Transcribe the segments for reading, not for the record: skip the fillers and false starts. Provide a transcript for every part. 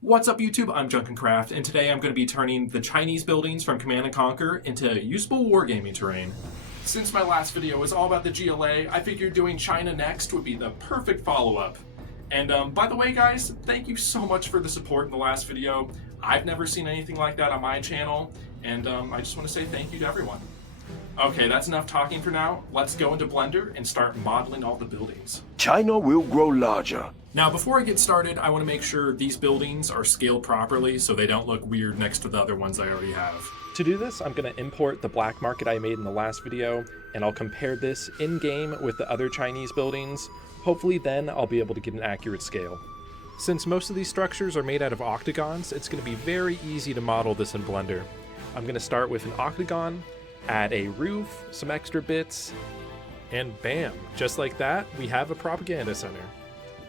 What's up YouTube? I'm Junkencraft, and today I'm going to be turning the Chinese buildings from Command & Conquer into usable wargaming terrain. Since my last video was all about the GLA, I figured doing China next would be the perfect follow-up. And by the way guys, thank you so much for the support in the last video. I've never seen anything like that on my channel, and I just want to say thank you to everyone. Okay, that's enough talking for now. Let's go into Blender and start modeling all the buildings. China will grow larger. Now, before I get started, I want to make sure these buildings are scaled properly so they don't look weird next to the other ones I already have. To do this, I'm going to import the black market I made in the last video, and I'll compare this in-game with the other Chinese buildings. Hopefully then I'll be able to get an accurate scale. Since most of these structures are made out of octagons, it's going to be very easy to model this in Blender. I'm going to start with an octagon, add a roof, some extra bits, and bam, just like that, we have a propaganda center.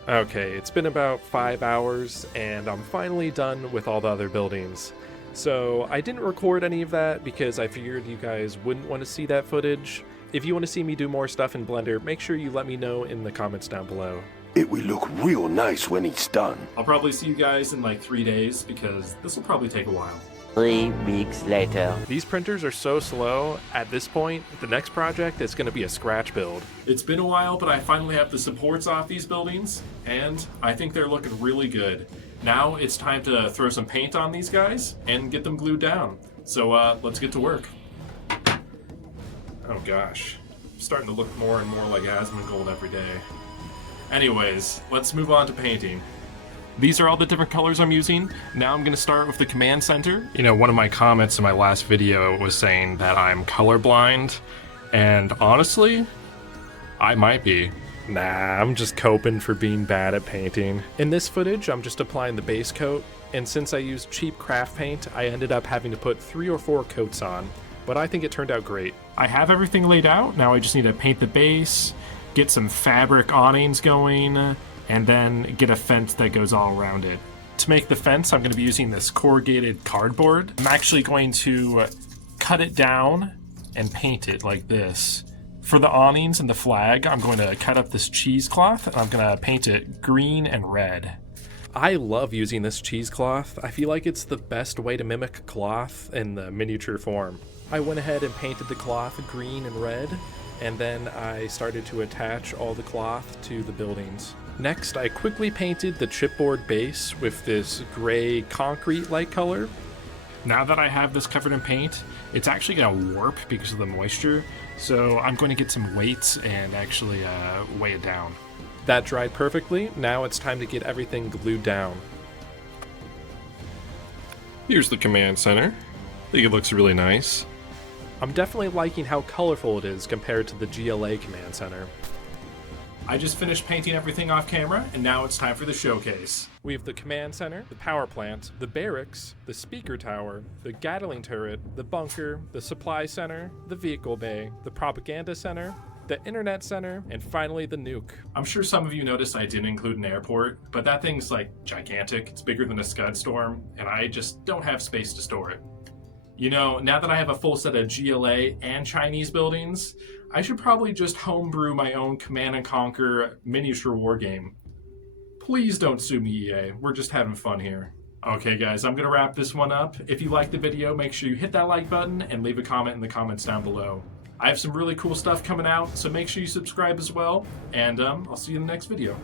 Okay, it's been about 5 hours, and I'm finally done with all the other buildings. So I didn't record any of that because I figured you guys wouldn't want to see that footage. If you want to see me do more stuff in Blender, make sure you let me know in the comments down below. It will look real nice when it's done. I'll probably see you guys in like 3 days because this will probably take a while. 3 weeks later. These printers are so slow, at this point, the next project is going to be a scratch build. It's been a while, but I finally have the supports off these buildings, and I think they're looking really good. Now it's time to throw some paint on these guys and get them glued down. So let's get to work. Oh gosh, I'm starting to look more and more like Asmongold every day. Anyways, let's move on to painting. These are all the different colors I'm using. Now I'm going to start with the command center. You know, one of my comments in my last video was saying that I'm colorblind, and honestly, I might be. Nah, I'm just coping for being bad at painting. In this footage, I'm just applying the base coat, and since I used cheap craft paint, I ended up having to put 3 or 4 coats on, but I think it turned out great. I have everything laid out. Now I just need to paint the base, get some fabric awnings going, and then get a fence that goes all around it. To make the fence, I'm going to be using this corrugated cardboard. I'm actually going to cut it down and paint it like this. For the awnings and the flag, I'm going to cut up this cheesecloth, and I'm going to paint it green and red. I love using this cheesecloth. I feel like it's the best way to mimic cloth in the miniature form. I went ahead and painted the cloth green and red, and then I started to attach all the cloth to the buildings. Next, I quickly painted the chipboard base with this gray concrete-like color. Now that I have this covered in paint, it's actually going to warp because of the moisture, so I'm going to get some weights and actually weigh it down. That dried perfectly. Now it's time to get everything glued down. Here's the command center. I think it looks really nice. I'm definitely liking how colorful it is compared to the GLA command center. I just finished painting everything off camera, and now it's time for the showcase. We have the command center, the power plant, the barracks, the speaker tower, the Gatling turret, the bunker, the supply center, the vehicle bay, the propaganda center, the internet center, and finally the nuke. I'm sure some of you noticed I didn't include an airport, but that thing's like gigantic. It's bigger than a Scud Storm, and I just don't have space to store it. You know, now that I have a full set of GLA and Chinese buildings, I should probably just homebrew my own Command & Conquer miniature war game. Please don't sue me, EA. We're just having fun here. Okay guys, I'm gonna wrap this one up. If you liked the video, make sure you hit that like button and leave a comment in the comments down below. I have some really cool stuff coming out, so make sure you subscribe as well, and I'll see you in the next video.